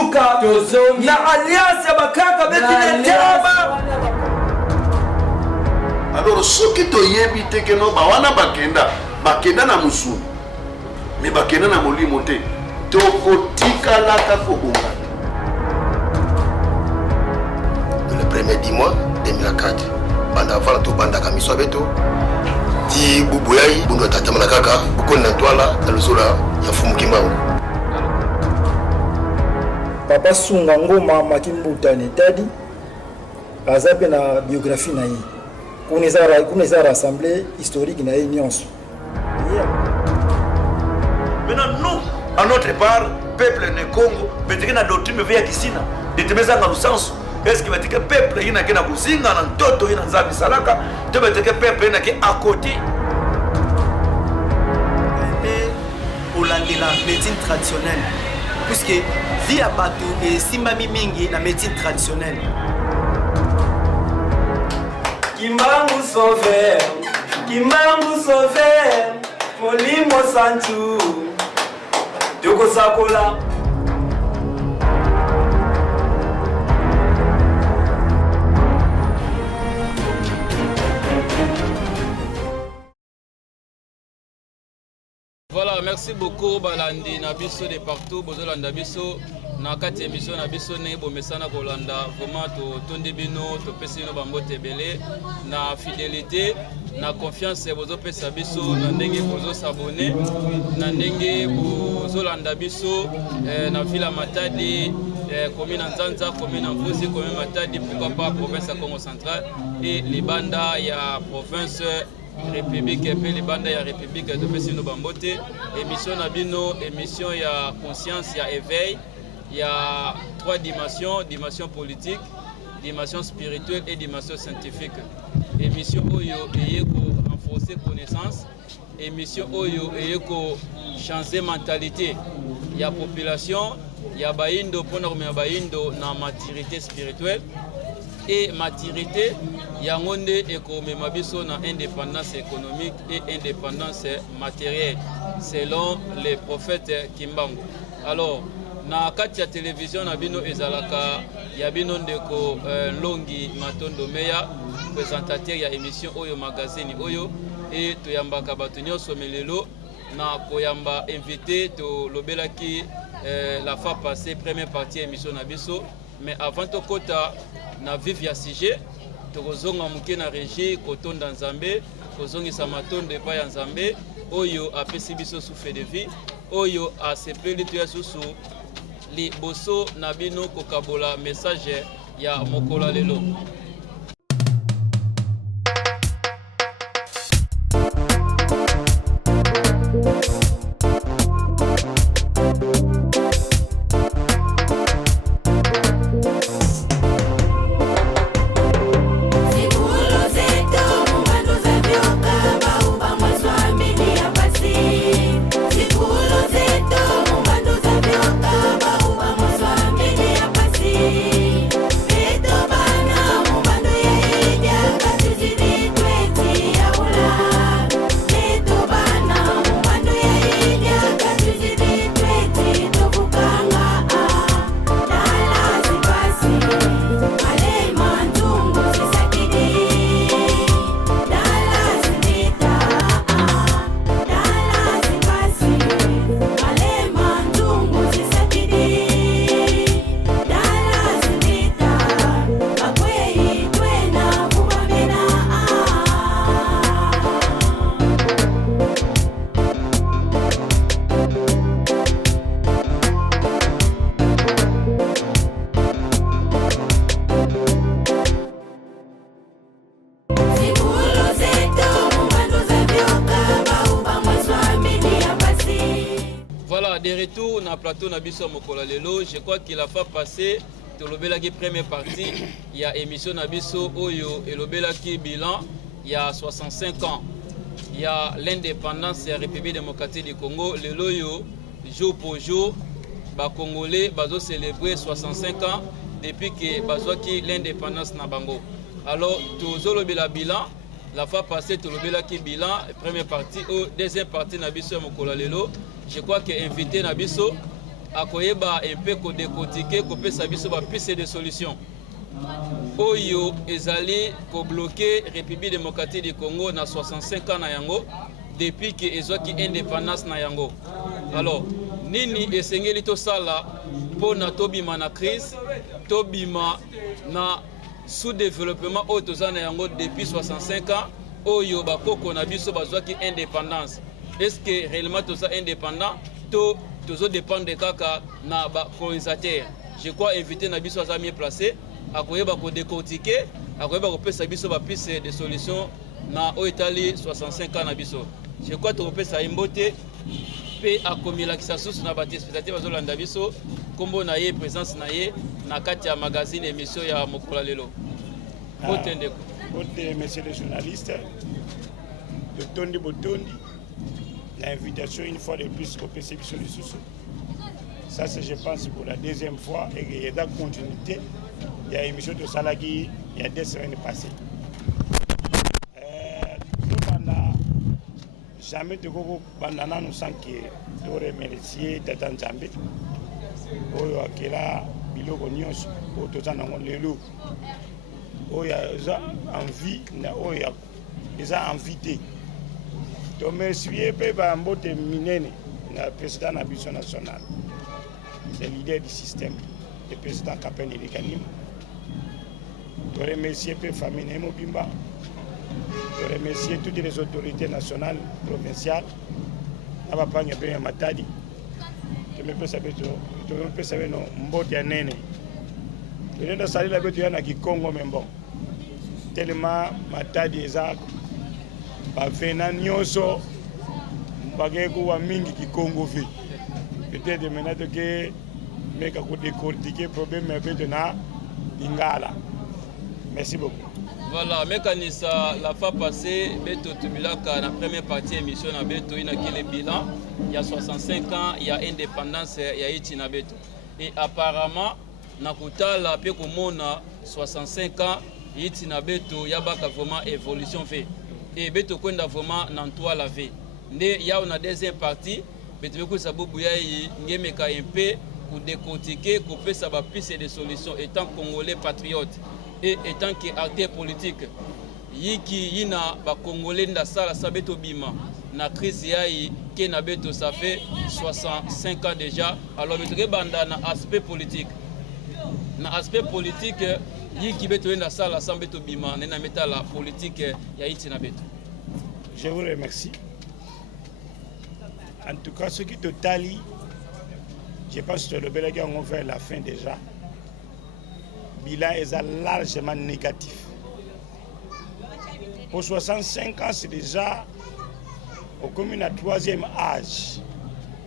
motuka na alliance ya bakaka betinetaba. Alors soki toyebi te ke no bawana bakenda na musuni mais bakenda na molimo te tokotikalaka kobonga. Le premier 10 mois 2004 banda avant to banda kamiso beto ti bubuyai bundo tatamana kaka bukoni na twala na lusola ya fumu kimbangu. Papa Sunga Ngoma Makimbuta Netadi aza pe na biographie na ye kuneza rassemblée historique na ye nyonso. Maintenant nous à notre part peuple ne Congo beteke na doctrine veya kisina detemeza nga lusansu. Est-ce que beteke peuple ina kena kuzinga na ntoto ina nzabi salaka to beteke peuple ina ke à côté pour la médecine traditionnelle puisque vie à bateau et simbami mingi la médecine traditionnelle. Kimbangu sauver, molimo santu, Doko Sakola. Voilà, merci beaucoup Balandi Nabiso de partout, Bozolanda Biso, na kati émission Nabiso ne bomesana Kolanda, vraiment to tonde bino, to pesino bambo tebele, na fidélité, na confiance bozo pesa biso, na ndenge bozo s'abonner, na ndenge Bozolanda Biso, na Villa Matadi, commune Nzanza, commune Mvuzi, commune Matadi, pourquoi pas province à Congo central et les bandas ya province République et les bandes de la République de Pessino Bambote, émission Nabino, émission il y a conscience, il y a éveil, il y a 3 dimensions, dimension politique, dimension spirituelle et dimension scientifique. Émission Oyo et renforcer connaissance, émission Oyo et changer mentalité. Il y a population, il y a Baindo, pour nous Baindo dans maturité spirituelle. Et maturité, yangonde et mabiso na indépendance économique et indépendance matérielle, selon les prophètes Kimbangu. Alors, na kati ya télévision na bino ezalaka ya bino ndeko Longi Matondo Meya, présentateur ya émission Oyo magazine Oyo, et toyambaka bato nyonso melelo na koyamba invité to lobelaki la fois passée première partie émission na biso, mais avant to kota na vive ya sujet tokozonga muke na régie kotonda nzambe kozongisa matondo epai ya nzambe oyo apesi biso souffle de vie oyo asepeli to ya susu liboso na bino kokabola message ya mokolo lelo. De retour na plateau na biso mokola lelo, je crois qu'il a fait passer to lobelaki première partie, il y a émission na biso oyo et lobelaki bilan il y a 65 ans. Il y a l'indépendance de la République démocratique du Congo, lelo yo jour pour jour ba Congolais bazo célébrer 65 ans depuis que bazwaki l'indépendance na bango. Alors to lobela bilan la fois passée to lobelaki bilan première partie ou deuxième partie na biso mokola lelo. Je crois que invité Nabiso akoyeba un peu kodécortiquer kopesa biso bapiste de solution oyo ezali kobloquer République démocratique du Congo na 65 ans na yango depuis que ezwaki indépendance na yango. Alors nini esengeli tosala mpona tobima na crise, tobima na sous-développement oyo toza na yango depuis 65 ans oyo bakoko na biso bazwaki indépendance. Est-ce que réellement toza indépendant to tozo dépendre kaka na bacolonisateur? Je crois inviter na biso aza mieux placé akoyeba kodécortiquer, akoyeba kopesa biso bapiste de solution na oyo etali 65 ans na biso. Je crois tokopesa mbote pe akomilakisa susu na bati spectateur bazolanda biso kombo na ye présence na ye na kati ya magazine émission ya Mokola lelo. Bote ndeko. Bote messieurs les journalistes de Tondi Botondi, l'invitation une fois de plus au PC biso le susu. Ça c'est je pense pour la deuxième fois et il y a une continuité. Il y a une émission de Salagi il y a 2 semaines passées. Jamais de gogo bandana nous sans que de remercier Tata Nzambe oyo akela biloko nyonso oyo toza nango lelo oyo eza envie na oyo eza invité to mercier pe ba mbote minene na président na biso national, c'est leader du système, le président Kapeni Likanim. To remercier pe famille Nemo Bimba. Je remercie toutes les autorités nationales, provinciales. Je remercie Matadi. Je remercie Mbote ya Nene. Je remercie la bête ya Congo même bon. Tellement Matadi eza bavena nyonso bageko wa mingi ki Congo fi. Peut-être maintenant que meka ko décortiquer problème bête na Lingala. Merci beaucoup. Voilà, mécanisa la fois passée, Beto Tubilaka, la première partie émission na Beto, il y a le bilan, il y a 65 ans, il y a indépendance, il y a Itina Beto. Et apparemment, Nakuta la pe komona 65 ans, Itina Beto, il y a vraiment évolution fait. Et Beto Kwenda vraiment n'entoie la vie. Il y a une deuxième partie, Beto Beto Sabouya, il y a un peu pour décortiquer, pour faire sa piste de solutions, étant congolais patriote. Et étant qu'acteur politique, yiki yina ba congolais nda sala sabeto bima na crise yayi ke na beto ça fait 65 ans déjà. Alors beto banda na aspect politique. Na aspect politique yiki beto nda sala sabeto bima na meta la politique ya iti na beto. Je vous remercie. En tout cas ce qui te talie, je pense que le Bélaga on fait la fin déjà. Bilan est largement négatif. Pour 65 ans, c'est déjà au commune à 3e âge.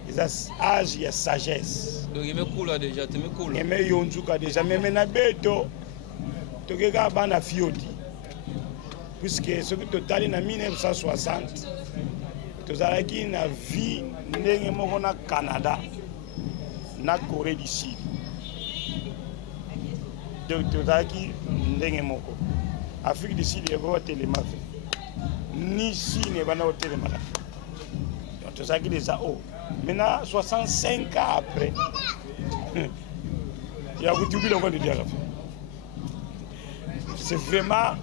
Il y a âge, il y a sagesse. Donc il me coule déjà, tu me coule. Il me yonzuka déjà, mais maintenant beto, tu regardes bana fioti. Puisque ce qui total en 1960, tu as qui na vie ndenge moko na Canada, na Corée du Sud. Donc tozaki ndenge moko Afrique du Sud eko telema ni Chine bana telema donc tozaki déjà haut maintenant 65 ans après il y a kutubi longo de dire c'est vraiment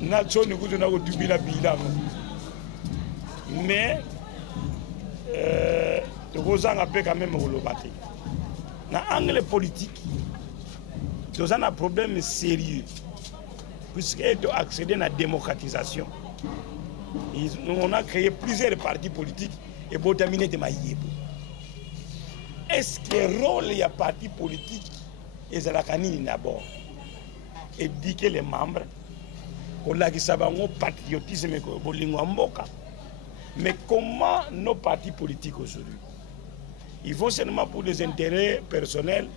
nacho ni kutu na kutubi la bilan mais tozanga pe quand même kolobate na angle politique. Nous avons un problème sérieux, puisqu'il doit accéder à la démocratisation. On a créé plusieurs partis politiques et pour terminer de maïebo. Est-ce que le rôle des partis politiques est la canine d'abord? Éduquer les membres, qu'on a un patriotisme et mais comment nos partis politiques aujourd'hui? Ils vont seulement pour des intérêts personnels,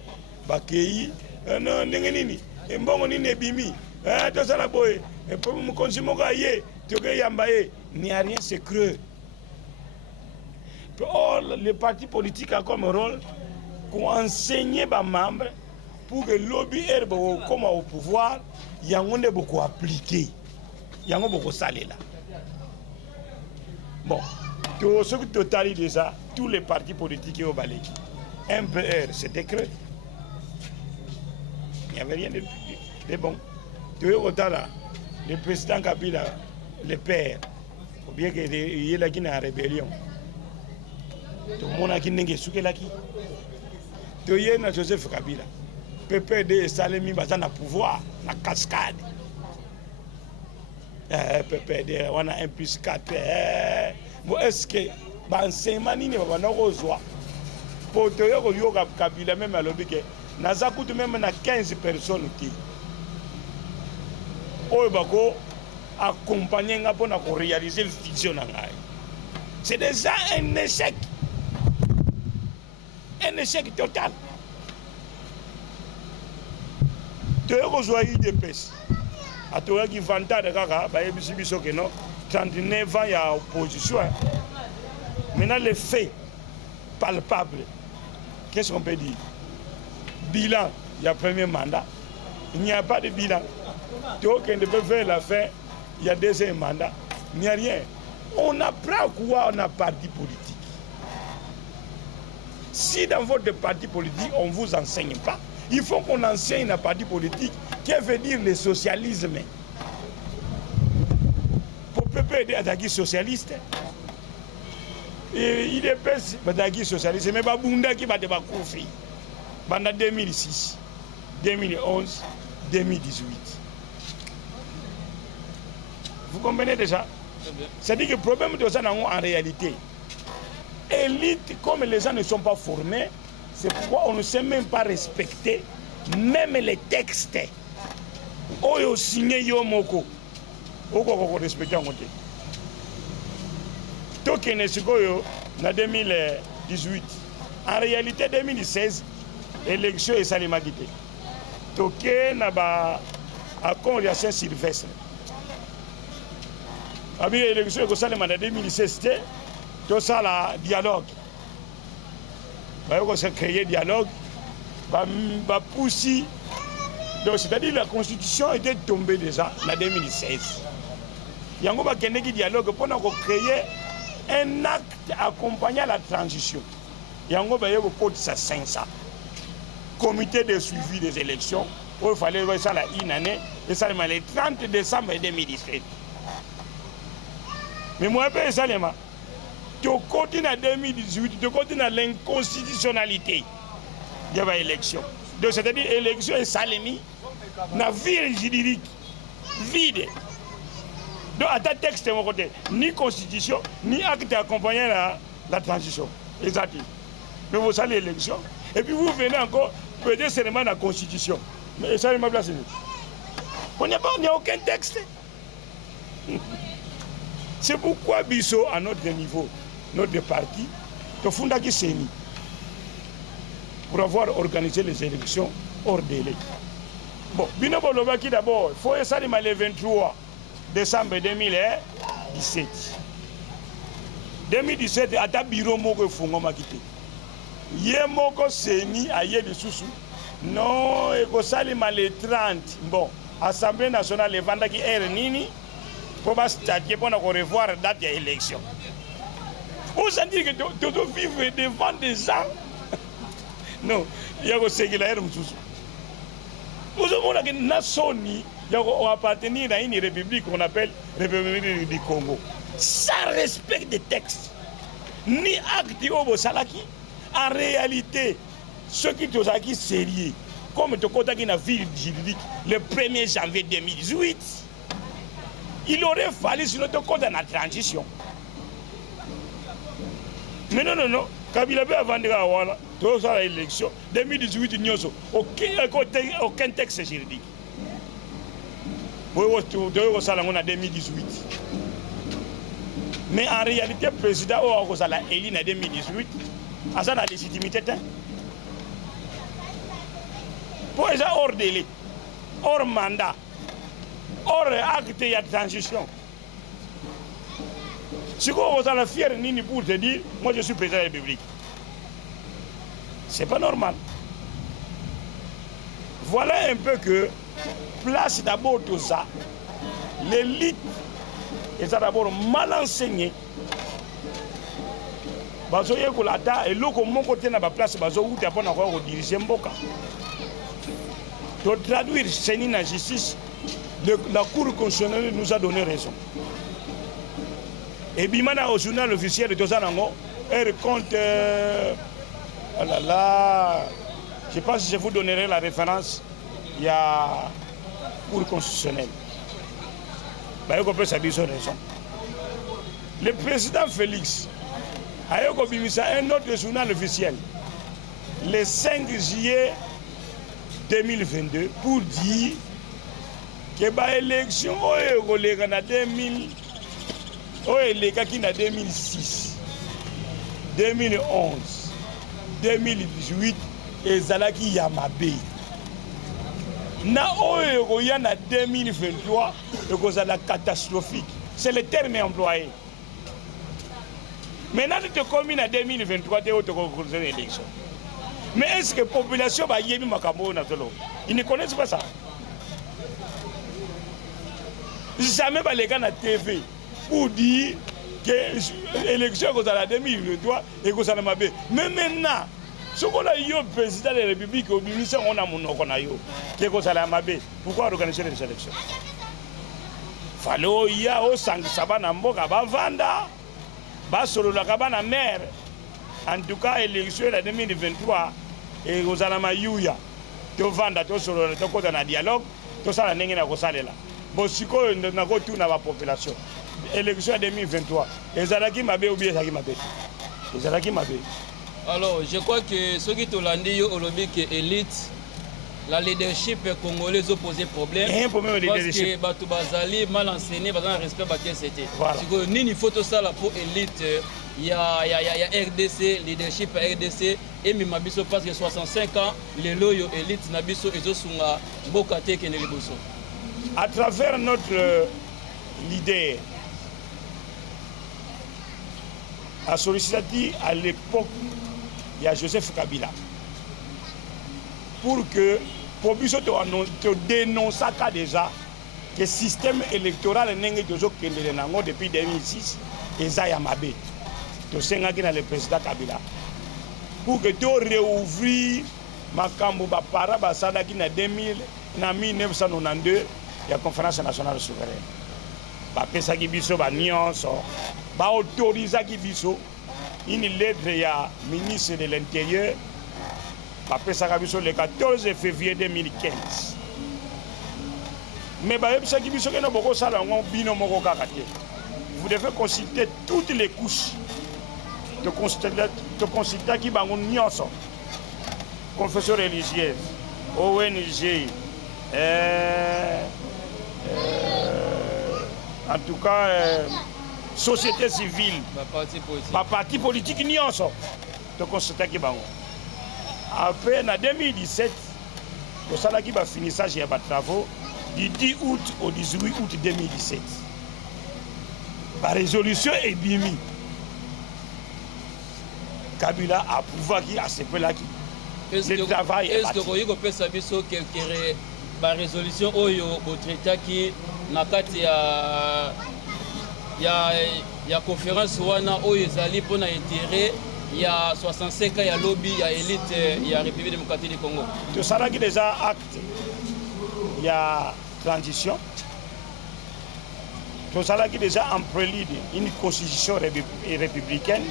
bakei. Non, nini mbongo nini bimi to sala boy pour me consommer gaye to ke yambaye ni rien c'est creux. Or les partis politiques ont comme rôle qu'enseigner les membres pour que le lobby herbe comme au pouvoir yango beaucoup appliquer yango beaucoup salé là. Bon, tout ce que total déjà tous les partis politiques au balai. MPR, c'est décret. Il n'y avait rien de bon. Tu vois, le président Kabila, le père, ou bien qu'il y ait là qui est en rébellion. Tout le monde a qui n'est souké là qui. Tu vois, Joseph Kabila, PPD Salemi Bazana pouvoir, la cascade. PPD, on a 1 plus 4. Bon, est-ce que l'enseignement n'est pas besoin pour te dire que Kabila même à l'objet, Naza coûte même 15 personnes qui. Oyo accompagner pour réaliser le fiction. C'est déjà un échec. Un échec total. Tu as rejoint l'IDPS. À toi qui vanta de Kaka, 39 ans, il y a opposition. Maintenant, les faits palpables, qu'est-ce qu'on peut dire? Bilan, il y a premier mandat. Il n'y a pas de bilan. Donc, on ne peut faire la fin, il y a deuxième mandat. Il n'y a rien. On apprend quoi on a parti politique. Si dans votre parti politique, on ne vous enseigne pas, il faut qu'on enseigne la parti politique. Qu'est-ce que veut dire le socialisme? Pour PPD, attaquer socialiste. Et il est attaquer socialiste. Mais Babunda qui va te faire pendant 2006, 2011, 2018. Vous comprenez déjà? C'est-à-dire que le problème de ça en réalité, élite, comme les gens ne sont pas formés, c'est pourquoi on ne sait même pas respecter même les textes. Oyo signé yo moko. Oko respecter en côté. Tokene sikoyo na 2018. En réalité 2016, élection est salima quitté. Toké na ba accord ya Saint-Sylvestre. Abi élection ko salima na 2016 tout ça la dialogue. Ba ko se créer dialogue ba poussi. Donc c'est-à-dire la constitution était tombée déjà en 2016. Il y a un dialogue pour créer un acte accompagnant la transition. Il y a un code 500. Comité de suivi des élections. Il fallait voir ça une année. Et ça le 30 décembre 2017. Mais moi, ça tu continues en 2018, tu continues l'inconstitutionnalité de l'élection. Donc c'est-à-dire l'élection est salémie, na vie juridique, vide. Donc à ta texte, mon côté, ni constitution, ni acte accompagnant la transition. Exactement. Mais vous savez l'élection. Et puis vous venez encore peser seulement la constitution. Mais ça, ma place. Il n'y a aucun texte. C'est pourquoi Bisso, à notre niveau, notre parti, le Fondaki Séni, pour avoir organisé les élections hors délai. Bon, Binobo Lobaki d'abord, il faut essayer le 23 décembre 2017. 2017, à ta bureau, moko fongo makite. Yé moko Séni a yé de sous. Non, et ko salima le 30. Bon, Assemblée nationale, le vendaki est nini, pour statuer pour revoir la date de l'élection. Vous avez dit que tu dois vivre devant des gens. Non, il y a aussi qui l'a vous avez une nation qui appartient à une république qu'on appelle République du Congo. Sans respect des textes, ni acte au Salaki. En réalité, ceux qui sont acquis sérieux, comme tu as dit dans la ville juridique, le 1er janvier 2018, il aurait fallu sur notre code dans la transition. Mais non. Kabila peut avant de avoir l'élection 2018, il n'y a aucun texte juridique. Vous avez en 2018. Mais en réalité, le président a élu en 2018. À ça, la légitimité. Pour les gens hors délai, hors mandat, hors acte de transition. Si vous êtes fier Nini pour te dire, moi je suis président de la République. C'est pas normal. Voilà un peu que place d'abord tout ça. L'élite est d'abord mal enseignée. bazoyekola ata eloko moko te na baplace bazowuta mpona koya kodirige mboka. To traduire seni na justice, la Cour constitutionnelle nous a donné raison. Et bimana au journal officiel de Tozanango, elle compte... oh là là, je pense que je vous donnerai la référence. Il y a Cour constitutionnelle. Bah, il peut s'habiller sur raison. Le président Félix a un autre journal officiel le 5 juillet 2022 pour dire que l'élection est en 2006, 2011, 2018 et Zalaki Yamabe. Na oyo na 2023 et catastrophique. C'est le terme employé. Maintenant, tu te communes en 2023, tu as l'élection. Mais est-ce que la population va y aller ils ne connaissent pas ça. Jamais les gars na TV pour dire que l'élection est en 2023 et que ça ne m'a pas. Mais maintenant, ce qu'on a eu au président de la République, au ministère, on a mon nom qu'on a eu. Pourquoi organiser les élections? Falo ya o sang sabana mboka bavanda basolo la kabana maire. En tout cas, l'élection de 2023 et aux Alamayuya, tu vanda, tu solo, tu côté na dialogue, tu ça la n'engine à Rosalela. Bon, si quoi n'a pas tout dans la population. Élection 2023, les Alaki m'a bien oublié ça qui m'a fait. Les Alaki m'a fait. Alors, je crois que ceux qui t'ont dit au lobby que élite, la leadership congolaise a posé problème. Il y a un problème de leadership. Parce que Bazali mal enseigné, Bazali respect Baké c'était. Voilà. Parce que ni faut tout ça là pour élite. Il y a RDC, leadership RDC, et Mimabiso parce que 65 ans, les loyaux élites Nabiso et Zosunga, Bokate qui est Neliboso. À travers notre leader, a sollicité à l'époque, il y a Joseph Kabila, pour que Pobiso te dénonce déjà que le système électoral n'est pas depuis 2006 et Zayamabe. Tu sais que le président Kabila pour que tu réouvrir ma cambo para basada qui na 1992 la conférence nationale souveraine ba pesa ki biso ba nyonso ba autoriser ki biso une lettre ya ministre de l'intérieur ba pesa ka biso le 14 février 2015 mais ba pesa ki biso ke no boko sala ngo bino moko kaka te. Vous devez consulter toutes les couches de consulter qui bangon nyonso confession religieuse ONG en tout cas société civile parti politique nyonso de consulter qui bangon après en 2017 le salaire qui va finissage ya ba travaux du 10 août au 18 août 2017 la résolution est bimi Kabila a pouvoir qui a ce peu là qui le travail est-ce que vous pouvez savoir quelques résolution oyo au traité qui na kati ya conférence wana oyo ezali pona intérêt ya 65 ans ya lobby ya élite ya République démocratique du Congo. To sala qui déjà acte ya transition. To sala qui déjà en prélude une constitution républicaine.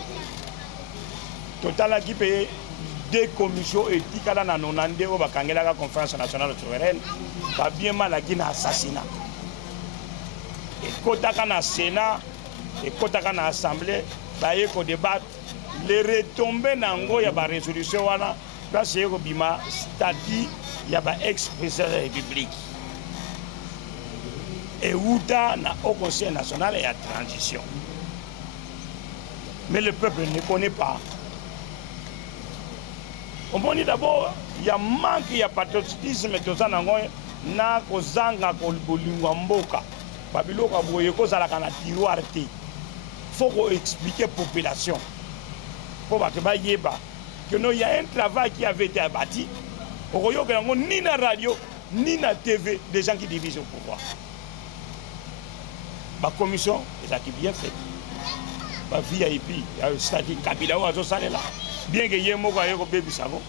Total qui paye des commissions éthiques à la nanonande au Bakangela la conférence nationale souveraine pas bien mal à Guinée assassinat et kotaka na Sénat et kotaka na Assemblée ba yeko débattre les retombées nango ya ba résolution wana place yeko bima statut ya ba ex-président de la République et outa na au Conseil national et à transition mais le peuple ne connaît pas. On dit d'abord, il y a manque, il y a patriotisme, tout ça, na kozanga kolingwa mboka. Babilo ka boye ko zala kana tiroir te. Faut expliquer population. Pour que ba yeba que non, il y a un travail qui avait été abattu. Okoyo que ni na radio, ni na TV, des gens qui divisent au pouvoir. La commission, elle a bien fait. ba VIP c'est-à-dire Kabila ou azosalela bien que yemo ko ayeko baby savo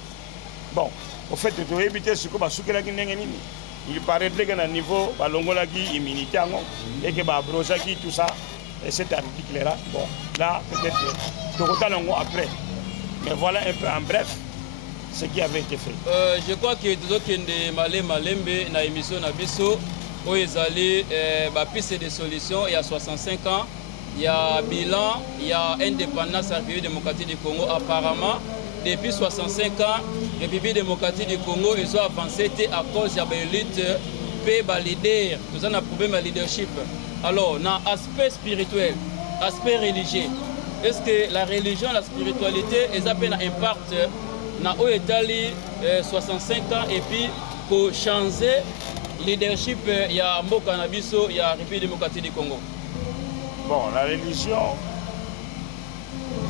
bon au fait de éviter ce que ba sukela ki ndenge nini il paraîtrait que na niveau ba longola ki immunité ango et que ba brosa ki tout ça et cet article là bon là peut-être de retalongo après mais voilà un peu en bref ce qui avait été fait. Je crois que tozokende malembe na émission na biso oyo ezali bapiste de solution il y a 65 ans il y a bilan il y a indépendance de la République démocratique du Congo apparemment depuis 65 ans la République démocratique du Congo ils ont avancé à cause de la lutte pe ba leader nous avons un problème de leadership alors dans aspect spirituel aspect religieux est-ce que la religion la spiritualité ils ont un impact na oyo etali 65 ans et puis pour changer leadership ya mboka na biso ya République démocratique du Congo. Bon, la religion,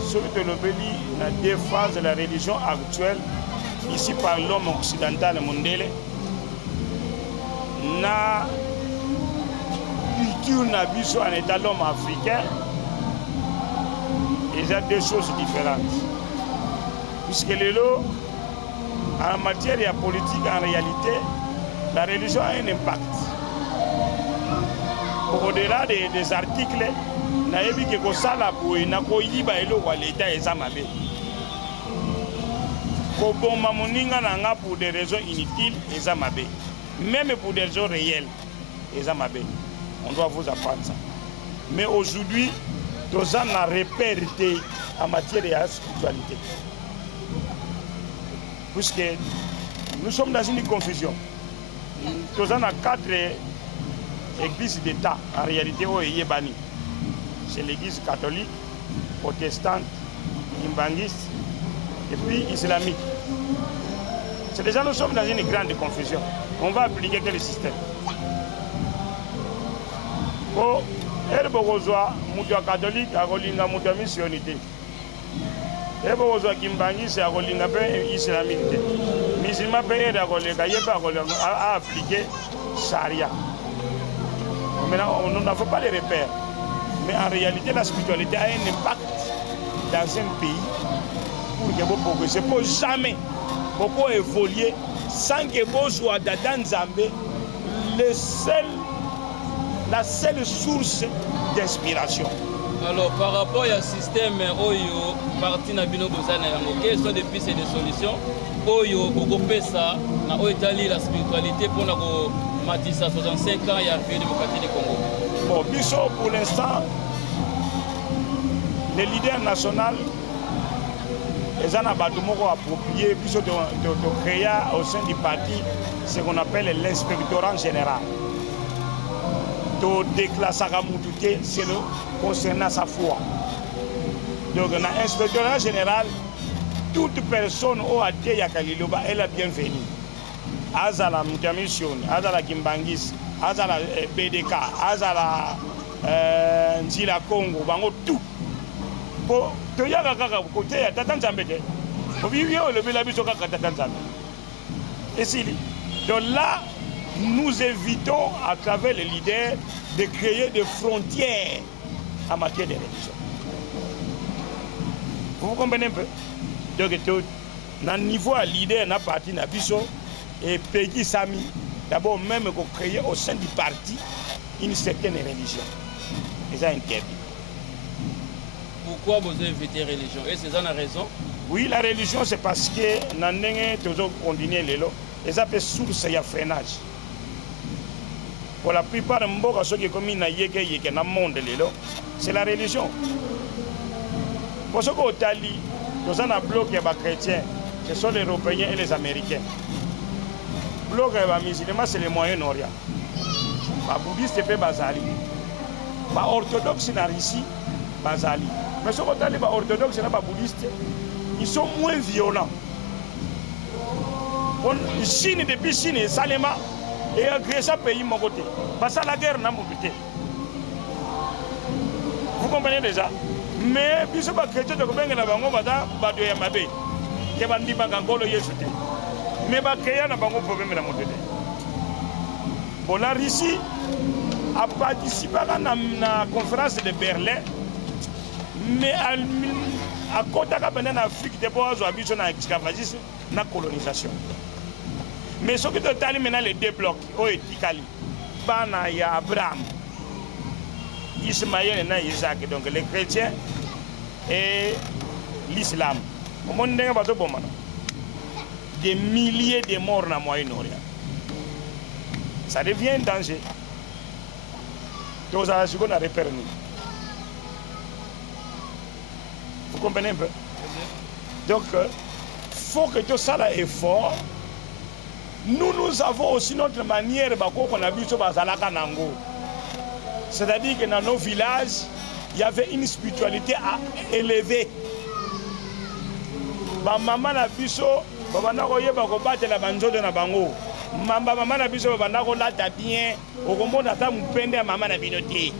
surtout le béni, la défense de la religion actuelle, ici par l'homme occidental mondial, na culture na biso en état l'homme africain, il y a deux choses différentes. Puisque les lots, en matière de politique, en réalité, la religion a un impact. Au-delà des articles, nayebi ke kosala boye na koyiba eloko l'État eza mabe. Koboma moninga nanga pour des raisons inutiles eza mabe. Même pour des raisons réelles eza mabe. On doit vous apprendre ça. Mais aujourd'hui, nous avons un repère en matière de spiritualité. Puisque nous sommes dans une confusion. Nous avons 4 églises d'État, en réalité, au Yébani. C'est l'église catholique, protestante, imbangiste et puis islamique. C'est déjà nous sommes dans une grande confusion. On va appliquer quel système? Pour Erbogozoa, Moutoua catholique, a Rolinga Moutoua missionité. Erbogozoa Kimbangiste, a Rolinga islamique. Musulman payé à appliquer Sharia. Maintenant, on n'a pas les repères. Mais en réalité, la spiritualité a un impact dans un pays pour que vous progressez. Pour jamais beaucoup évoluer sans que vous soyez dans Zambé la seule source d'inspiration. Alors, par rapport au système Oyo, parti Nabino Bozana, quelles sont des pistes et des solutions Oyo, Okopesa, na Oitali, la spiritualité pour nous Matissa 65 ans et la République démocratique du Congo. Bon, Bisso, pour l'instant, les leaders nationaux, ils ont approprié, Bisso de créer au sein du parti ce qu'on appelle l'inspectorat général. De déclasser à Moutouté, c'est concernant sa foi. Donc, dans l'inspectorat général, toute personne au AT Yakaliloba est la bienvenue. Azala Mutamission, Azala Kimbangis, Azala BDK, Azala Nzila Congo, Bango, tout. Pour te y avoir côté à Tatanzambé, pour vivre le Bélabiso Katatanzambé. Et si, donc là, nous évitons à travers les leaders de créer des frontières en matière de religion. Vous comprenez un peu? Donc, dans le niveau à leader, dans parti Nabiso et Peggy Sami, d'abord même qu'on crée au sein du parti une certaine religion. Et ça interdit. Pourquoi vous invitez religion? Et c'est ça la raison? Oui, la religion, c'est parce que dans le continuer les lots, et ça fait source et freinage. Pour la plupart des gens qui sont commis dans le monde, c'est la religion. Pour ceux qui ont Italie, nous avons un bloc qui est chrétien, ce sont les Européens et les Américains. Le bloc musulman, c'est le Moyen-Orient. Les bouddhistes, c'est Bazali. Les orthodoxes, c'est ici, Bazali. Mais ceux qui sont orthodoxes et les bouddhistes, ils sont moins violents. Chine, depuis Chine, Salema, et agressé pays mon côté. Parce que la guerre n'a pas été. Vous comprenez déjà? Mais si vous avez chrétien, vous avez dit mais bon, la Russie a participé à la conférence de Berlin mais akotaka pene na Afrique te po azwa biso na esclavagisme na colonisation. Mais ce que totali maintenant les deux blocs oyo etikali bana ya Abraham, Ismaël et Isaac, donc les chrétiens et l'islam. Au monde ndenge bato bomana des milliers de morts dans le Moyen-Orient. Ça devient un danger. Donc, ça a repéré. Vous comprenez un peu? Donc, il faut que tout ça soit effort. Nous avons aussi notre manière de c'est-à-dire que dans nos villages, il y avait une spiritualité à élever. Maman na biso babana koyeba ko batela banzodo na bango. Maman na biso babana ko lata bien, okomona ta mpende ya maman na binoté.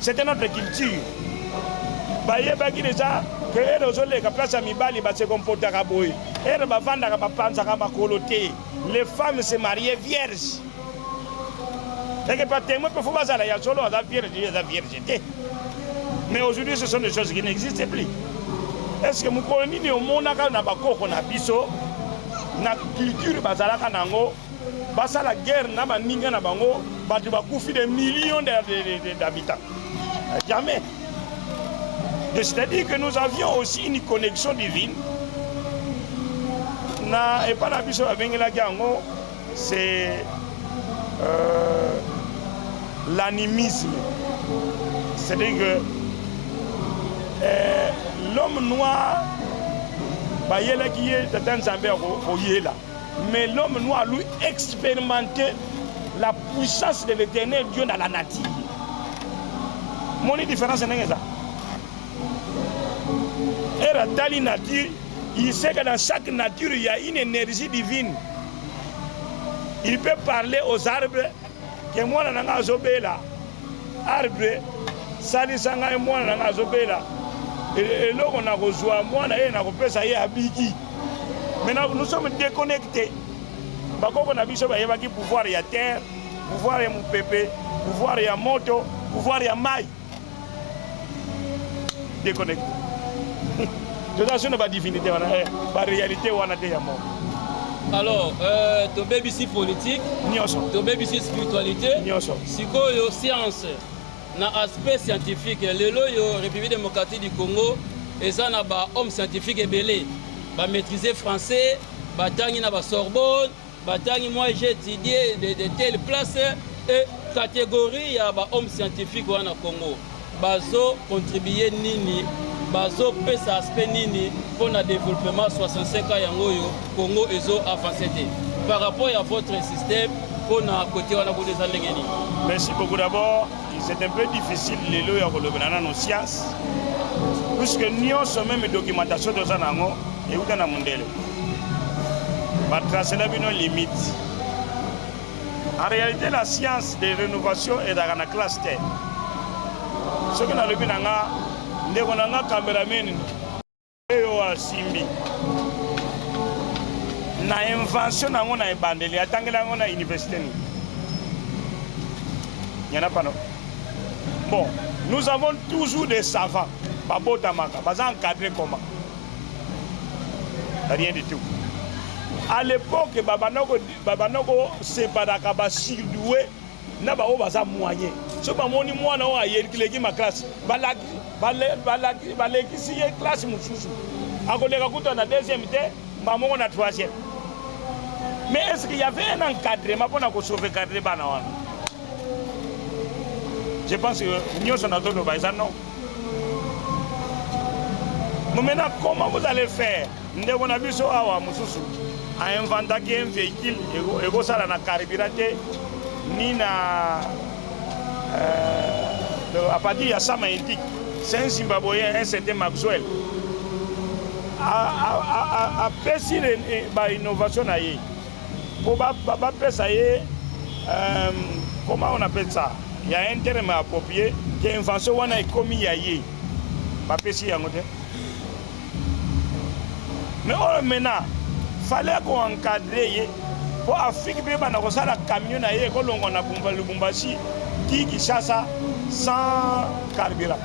C'était notre culture. Bayeba ki déjà que ero zole ka place mibali ba se comporta ka boy. Ero ba vanda ka panza ka bakoloté. Les femmes se mariaient vierges. Et que pas témoin pour faire ça, il y a solo à vierge, mais aujourd'hui ce sont des choses qui n'existent plus. Est-ce que nous connaissons au monde na bakoko na biso na culture bazalaka nango basa la guerre na baninga na bango batu bakufi des millions d'habitants? Jamais. C'est-à-dire que nous avions aussi une connexion divine. Na et pas la biso abengela gango, c'est l'animisme. C'est-à-dire que l'homme noir, mais l'homme noir lui expérimentait la puissance de l'éternel Dieu dans la nature. Mon différence c'est ça. Et dans la nature, il sait que dans chaque nature il y a une énergie divine. Il peut parler aux arbres que moi nanga zobela arbre sali sanga moi nanga zobela et loko na kozwa moi na ye na kopesa ye abiki. Maintenant nous sommes déconnectés. Bakoko na biso ba yeba ki pouvoir ya terre, pouvoir ya mupepe, pouvoir ya moto, pouvoir ya mai. Déconnecté. De toute façon pas divinité wana ba réalité wana te ya mort. Alors, ton BBC politique, ton BBC spiritualité, si tu science, na aspect scientifique, la République démocratique du Congo, et ça na ba homme scientifique et belé, ba maîtriser français, ba tangi na ba Sorbonne, ba tangi moi j'ai étudié de telle place et catégorie ya ba homme scientifique wana Congo, bazo contribuer nini. Bazo pesa aspect nini pour le développement 65 ans yangoyo Congo ezo avancé par rapport à votre système pour na côté wana ko des alengeni. Merci beaucoup d'abord. C'est un peu difficile les lois ya kolobana nos sciences puisque nous sommes même documentation de ça nango et uta na mondele. Ba tracer la bino limite. En réalité la science de rénovation est dans la classe terre. Ce que na lobi nanga ndeko nanga cameraman eyo asimbi na invention nango na ebandeli atangela nango na université ni yana pas non. Bon, nous avons toujours des savants babota maka baza encadré comment rien du tout. À l'époque babanoko separaka ba surdoué na ba o baza moyen so ba moni mwana o ayekileki ma classe balekisi ye classe mususu akoleka kuta na deuxième te mbamoko na troisième. Mais est-ce qu'il y avait un encadrement pour nous sauvegarder bana wana? Je pense que nous sommes dans nos baisans non. Mais maintenant comment vous allez faire? Ndeko na biso awa mususu a inventé un véhicule ego sala na carburant ni na à partir de ça magnétique. C'est un Zimbabwéen, un certain Maxwell. A perçu l'innovation. Pour comment on appelle ça? Il y a un terme approprié qui est invention on a commis à y. Pas perçu à côté. Mais maintenant, il fallait qu'on encadre pour Afrique, on a un camion on a Lubumbashi qui chasse sans carburant.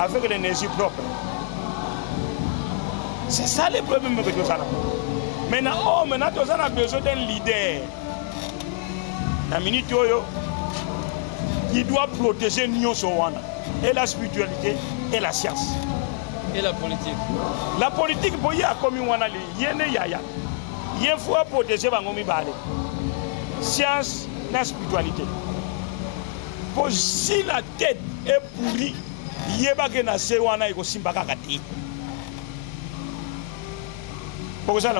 avec l'énergie propre. C'est ça le problème que nous avons. Maintenant, nous avons besoin d'un leader. La minute qui doit protéger nous et la spiritualité et la science. Et la politique. La politique, pour y a comme une il faut protéger la science et la spiritualité. Pour si la tête est pourrie, il y a pas que na sewana iko simba kakati. Pour ça,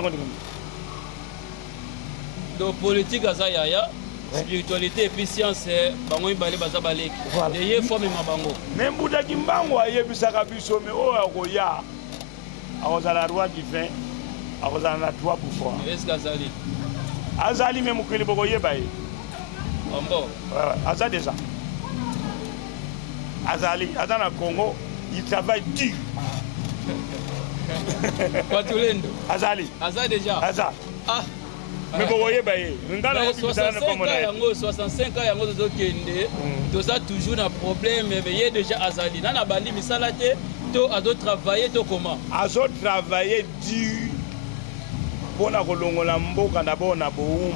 donc politique à Zayaya, spiritualité et puis science, bango ibale bazabalek. Voilà. Et forme ma bango. Même Bouddha Kimbango a yebisaka biso mais o akoya akozala roi divin akozala na droit pouvoir. Est-ce qu'Azali? Azali même ko le boko yeba ye. Bon. Azali déjà. Azali na Congo, il travaille dur. Patulendo. Azali déjà. Azali. Ah. Mais vous voyez, 65 ans, yango tozokende, toza toujours un problème, mais il y a déjà Azali. Nana bandi misalate, to ado travailler to comment? Azo travailler dur pour na kolongola mboka na bona boum.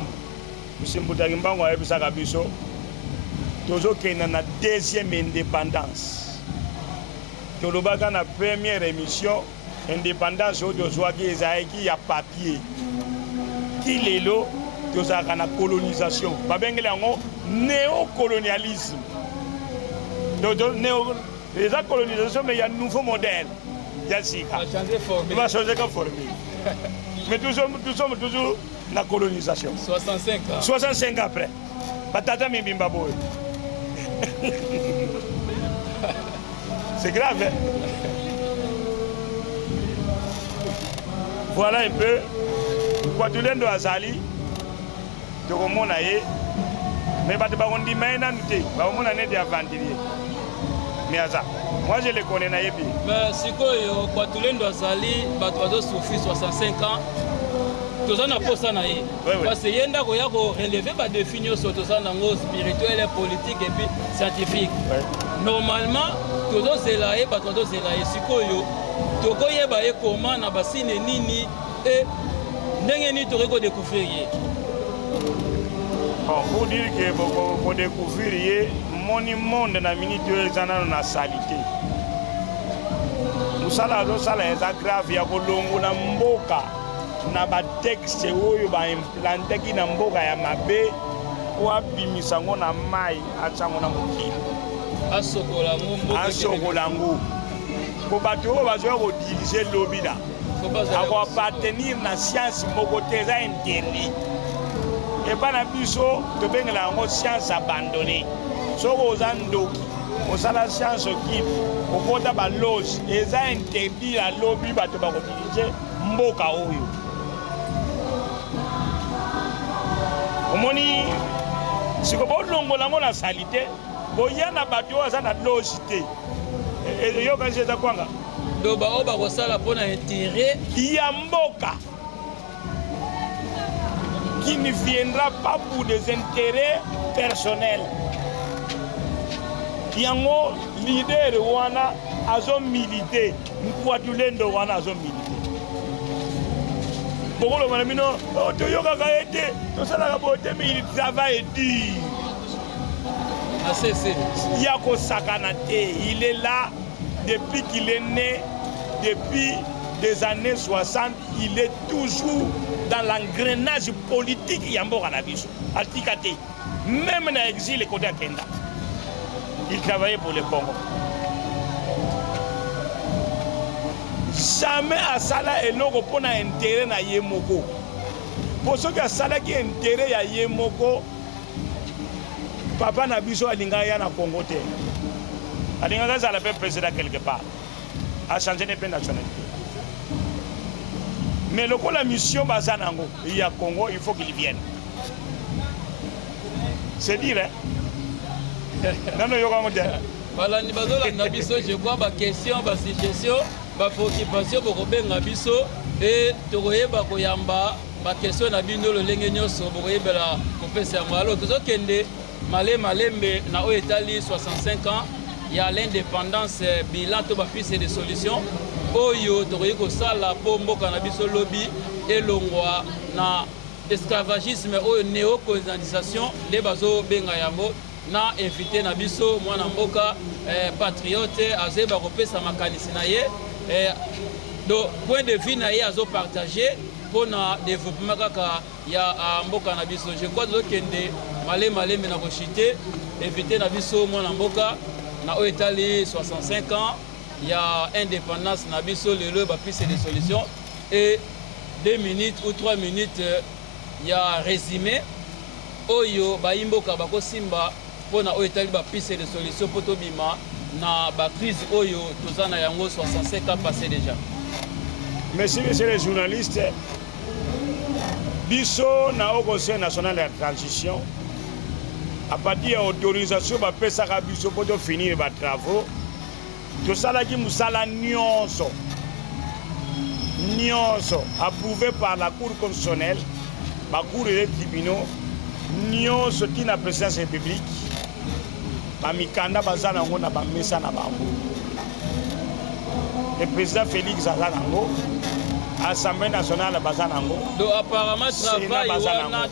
Monsieur Mbouta Kimbango a ebisaka biso. Tozokende na deuxième indépendance. Tolobaka na première émission indépendance oyo tozwaki ezalaki ya papier. Lelo tozaka na colonisation babengeli yango néocolonialisme les colonisation mais il y a un nouveau modèle yasika va changer comme formule mais nous sommes toujours la colonisation 65 ans après batata mimbimba boy c'est grave hein? Voilà un peu Kwatulendo Azali, Tokomona ye, mais pas de baron di maina nute, baron ane de aventurier. Mais Aza, moi je le connais na yebi. Mais si Kwatulendo Azali, Batwado souffri 65 ans, tous en a posé na ye. Parce que yenda koya ko relever ba définir sur tous en ango spirituel, politique et puis scientifique. Normalement, tous ces là et Batwado ces là et si tokoye ba e comment na basine nini et ndenge toreko découvrir. Bon, pour dire que pour découvrir mon monde na minute ezana na salité. Musala zo sala eza grave ya kolongo na mboka na ba texte oyo ba implanter ki na mboka ya mabe kwa bimisango na mai achango na mokili. Asokola ngo. Ko bato bazo ko diriger lobby là. Avoir appartenir à la science mokoteza interdit. Et pas la biso de bien la science abandonnée. So aux andoki, aux la science qui au kota ba loge, et ça interdit la lobby ba to ba ko diriger mboka oyo. Omoni siko bo longola mo na salité, boyana bato za na logité. Et yo quand c'est kwanga donc baoba kosala pona intérêt Yamboka qui ne viendra pas pour des intérêts personnels. Yango leader wana azo milité, Kwatulendo wana azo milité. Bokolo manamino toyoka kaete, tosala bote mais il travaille dur. Yako Sakanate, il est là depuis qu'il est né, depuis des années 60, il est toujours dans l'engrenage politique Yambo Kanabiso, Altikate, même dans l'exil côté à Kenda. Il travaillait pour le Congo. Jamais à Sala et Logo pour un intérêt na Yemoko. Pour ceux qui ont Sala qui intérêt à Yemoko, Papa Nabiso Alingaya na Congo. Alingaya ça l'appelle président quelque part. A changé de pays nationalité. Mais le coup la mission Bazanango, il y a Congo, il faut qu'il vienne. C'est dire, hein? Non, non, il y a voilà, nous avons je crois, ma question, ma suggestion, ma préoccupation pour Robin Biso et Toroye Bakoyamba, ma question na bino le lengenyo so Bokoye Bela Kopesa Malo, tout ce qui est malé malembe na Oetali 65 ans, ya l'indépendance bilan to bapiste de solution oyo tokoki kosala mpo mboka na biso lobi elongwa na esclavagisme oyo néocolonisation nde bazobenga yango na invité na biso mwana mboka patriote azoyeba kopesa makanisi na ye do point de vue na ye azopartage mpo na développement kaka ya mboka na biso. Je crois tozokende malembe na koshite invité na biso mwana mboka na oyo etali 65 ans ya indépendance na biso lelo bapiste de solution et 2 minutes ou 3 minutes ya résumé oyo bayimboka bakosimba mpona oyo etali bapiste de solution mpo tobima na bacrise oyo toza na yango 65 ans passé déjà. Merci, messieurs les journalistes. Biso na au Conseil national de la transition, à partir de l'autorisation, bapesaka biso pour finir les travaux. Tout ça là qui musala nyonso approuvé par la Cour constitutionnelle, la Cour des tribunaux, nyonso qui na présidence république, ba mikanda bazana ngo na ba mesa na bango. Le président Félix Azanango, Assemblée nationale Bazanango. Donc apparemment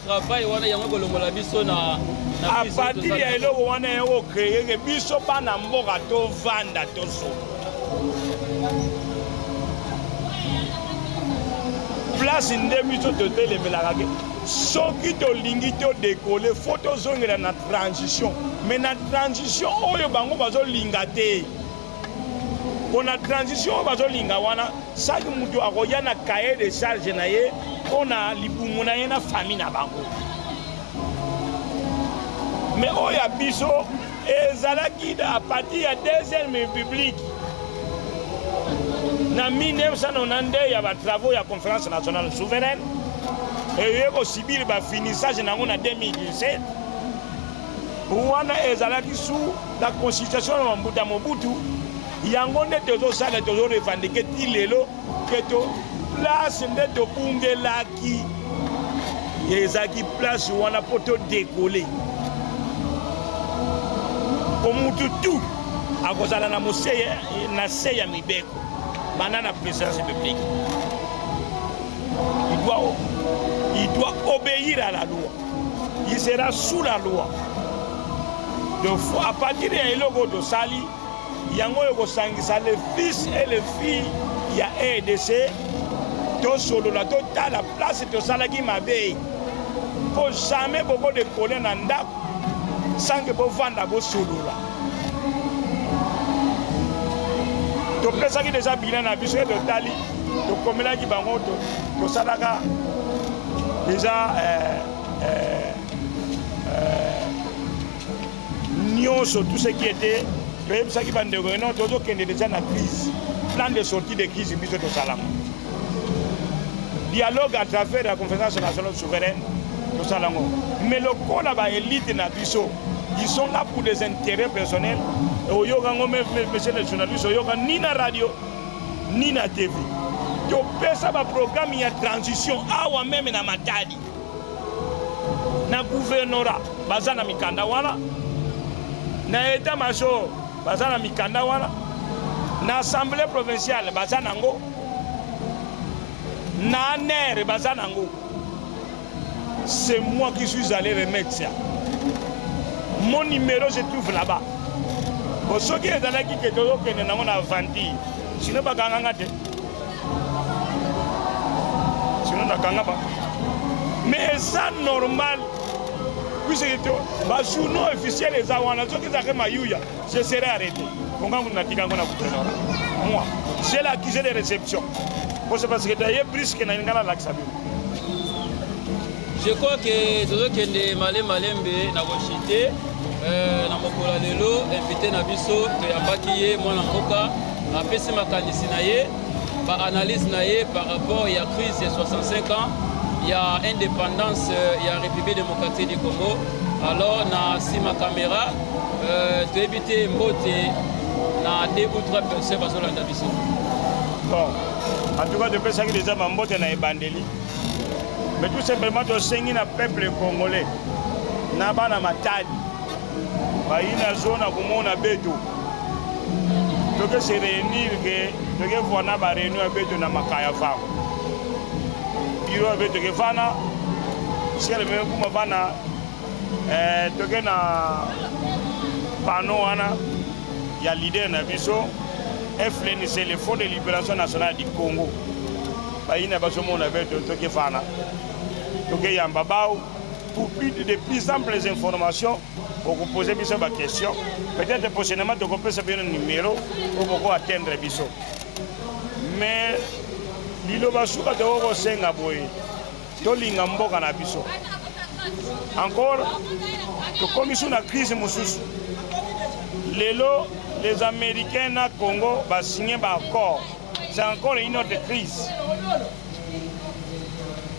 travail wana yango kolongola biso na à partir de eloko wana yango créer biso bana mboka to vanda to so. Place nde biso to telemelaka ke soki to lingi to décoller photo zongela na transition mais na transition oyo bango bazo linga te. Pour la transition, bazolinga wana chaque mutu akoya na cahier de charge na ye pona libumu na ye na famille na bango. Mais oya biso ezalaki à partir ya deuxième république na 1992 ya ba travaux ya conférence nationale souveraine et yeko sibili ba finissage nango na 2017 wana ezalaki sous la constitution ya Mbuta Mobutu. Yango nde tozosala tozorevandike ti lelo ke to place nde tobungelaki ezalaki place wana po todekole po mutu tu akozala na se ya mibeko banda na présidence république. Il doit obéir à la loi. Il sera sous la loi. Donc à partir de eloko tosali yango yokosangisa les fils et les filles ya RDC tosolola totala place tosalaki mabe po jamais boko dekole na ndako sange bovanda bosolola topesaki déjà bilan na biso totali tokomelaki bango tosalaka déjà nyonso tout ce qui était ça qui va nous donner d'autres qui sont déjà dans la crise. Plan de sortie de crise, biso to salam. Dialogue à travers la conférence nationale souveraine, to salango. Mais le corps là-bas, élite na biso, ils sont là pour des intérêts personnels. Au yoga monsieur le journaliste, au yoga ni na radio, ni na TV. To pesa ba programme ya transition awa même na matadi. Na gouvernorat, bazana mikanda wana. Na état major bazana mikanda wana na assemblée provinciale bazana ngo na NER bazana ngo. C'est moi qui suis allé remettre ça. Mon numéro se trouve là-bas. Bon, ce qui est dans la qui est toujours que nous avons vendu, sinon pas gagner te. Sinon on a gagné pas. Mais ça normal. Puisque les journaux officiels les awana ceux qui ont mayuya, je serai arrêté. Moi, j'ai l'accusé de réception. Parce que d'ailleurs, brisque n'a pas l'accès. Je crois que tout ce qui est malembe na koshite na mokola lelo invité na biso to yambaki mwana mboka apesi makanisi na ye ba analyse na ye par rapport ya crise de 65 ans ya indépendance ya République démocratique du Congo. Alors na sima caméra to éviter mbote na 2 ou 3 personnes bazolanda biso. Bon, en tout cas depuis ça que déjà mbote na ebandeli. Mais tout simplement to sengi na peuple congolais na bana matadi. Baina zona komona beto toke se réunir ke toke vona ba réunion abeto na makaya vango biro abeto ke vana sere me kuma vana toke na pano wana ya leader na biso FLN c'est le Front de Libération Nationale du Congo baina baso mona abeto toke vana toke yamba bao pour de plus amples informations pour poser des questions. Peut-être prochainement, tu peux un numéro pour atteindre les questions. Mais l'île Basuka de Oro Sengaboy, Tolingambo Canabiso. Encore, comme ils sont dans la crise, les Américains na Congo vont signer un accord. C'est encore une autre crise.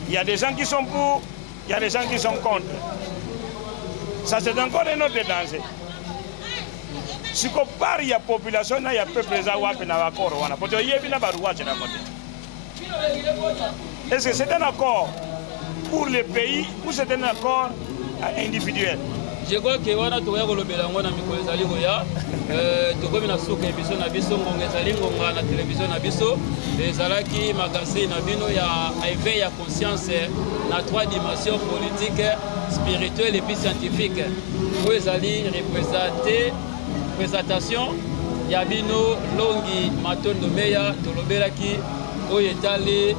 Il y a des gens qui sont pour, il y a des gens qui sont contre. Ça, c'est encore un autre danger. Si on parle de la population, il y a peuple qui est d'accord. Est-ce que c'est un accord pour le pays ou c'est un accord individuel? Je crois que wana to yako lobelango na mikolo ezali koya to komi na suka ebiso na biso ngonga ezali ngonga na télévision na biso ezalaki magazine na bino ya éveil ya conscience na 3 dimensions politiques, spirituelles et puis scientifiques. Pour ezali présentation ya bino Longi Matondo Meya to lobelaki oyo etali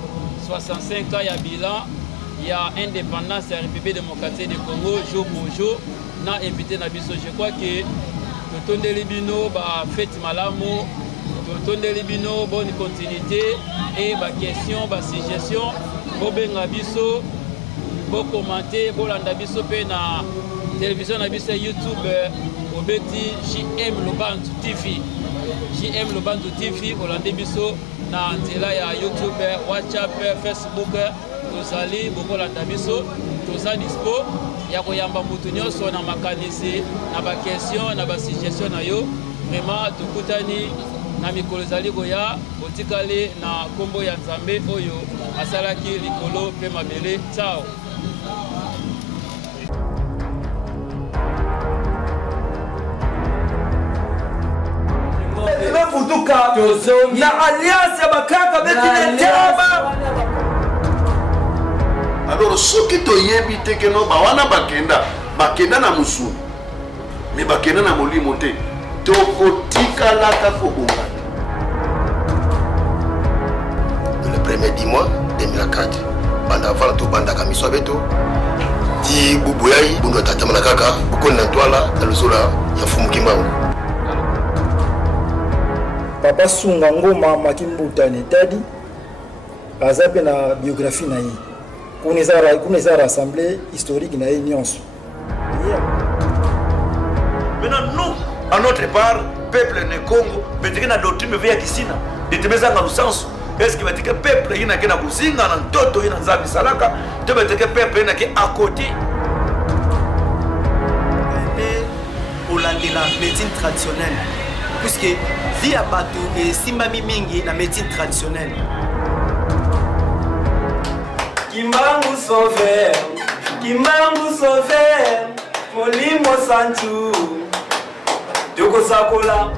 65 ans ya bilan ya indépendance ya République démocratique du Congo jour pour jour. Na invité na biso, je crois que totondeli bino ba fête malamu, totondeli bino bonne continuité et ba question ba suggestion bo benga biso bo commenter bo landa biso pe na télévision na biso YouTube obeti JM Lobantu TV. JM Lobantu TV olande biso na nzela ya YouTube, WhatsApp, Facebook tozali bo landa biso toza dispo ya koyamba mutu nyonso na makanisi na ba question na ba suggestion na yo vraiment tukutani na mikolo ezali koya botikali na kombo ya Nzambe oyo asalaki likolo pe mabele. Ciao. Futuka na alliance ya bakaka beti netaba. Alors soki toyebi te ke no bawana bakenda na musuni me bakenda na molimo te tokotikalaka kobongana. Le premier 10 mois 2004 banda vala to banda kamiso beto ti bubuyayi bundo tatamana kaka bukoni na twala na lusula ya fumu kimbangu. Papa Sunga Ngoma Makimbuta Netadi azape na biographie na ye. Kuneza rassemblée historique na ye nyonso. Maintenant nous, à notre part, peuple ne Congo, beteke na doctrine vya kisina. Detemeza nga lusansu. Est-ce que beteke peuple ina kena kuzinga na ntoto ina nzabi salaka, te beteke peuple ina ke à côté. Olandela médecine traditionnelle. Puisque vie à bateau et simbami mingi na médecine traditionnelle. Kimbangu sauver, molimo santu, Toko Sakola.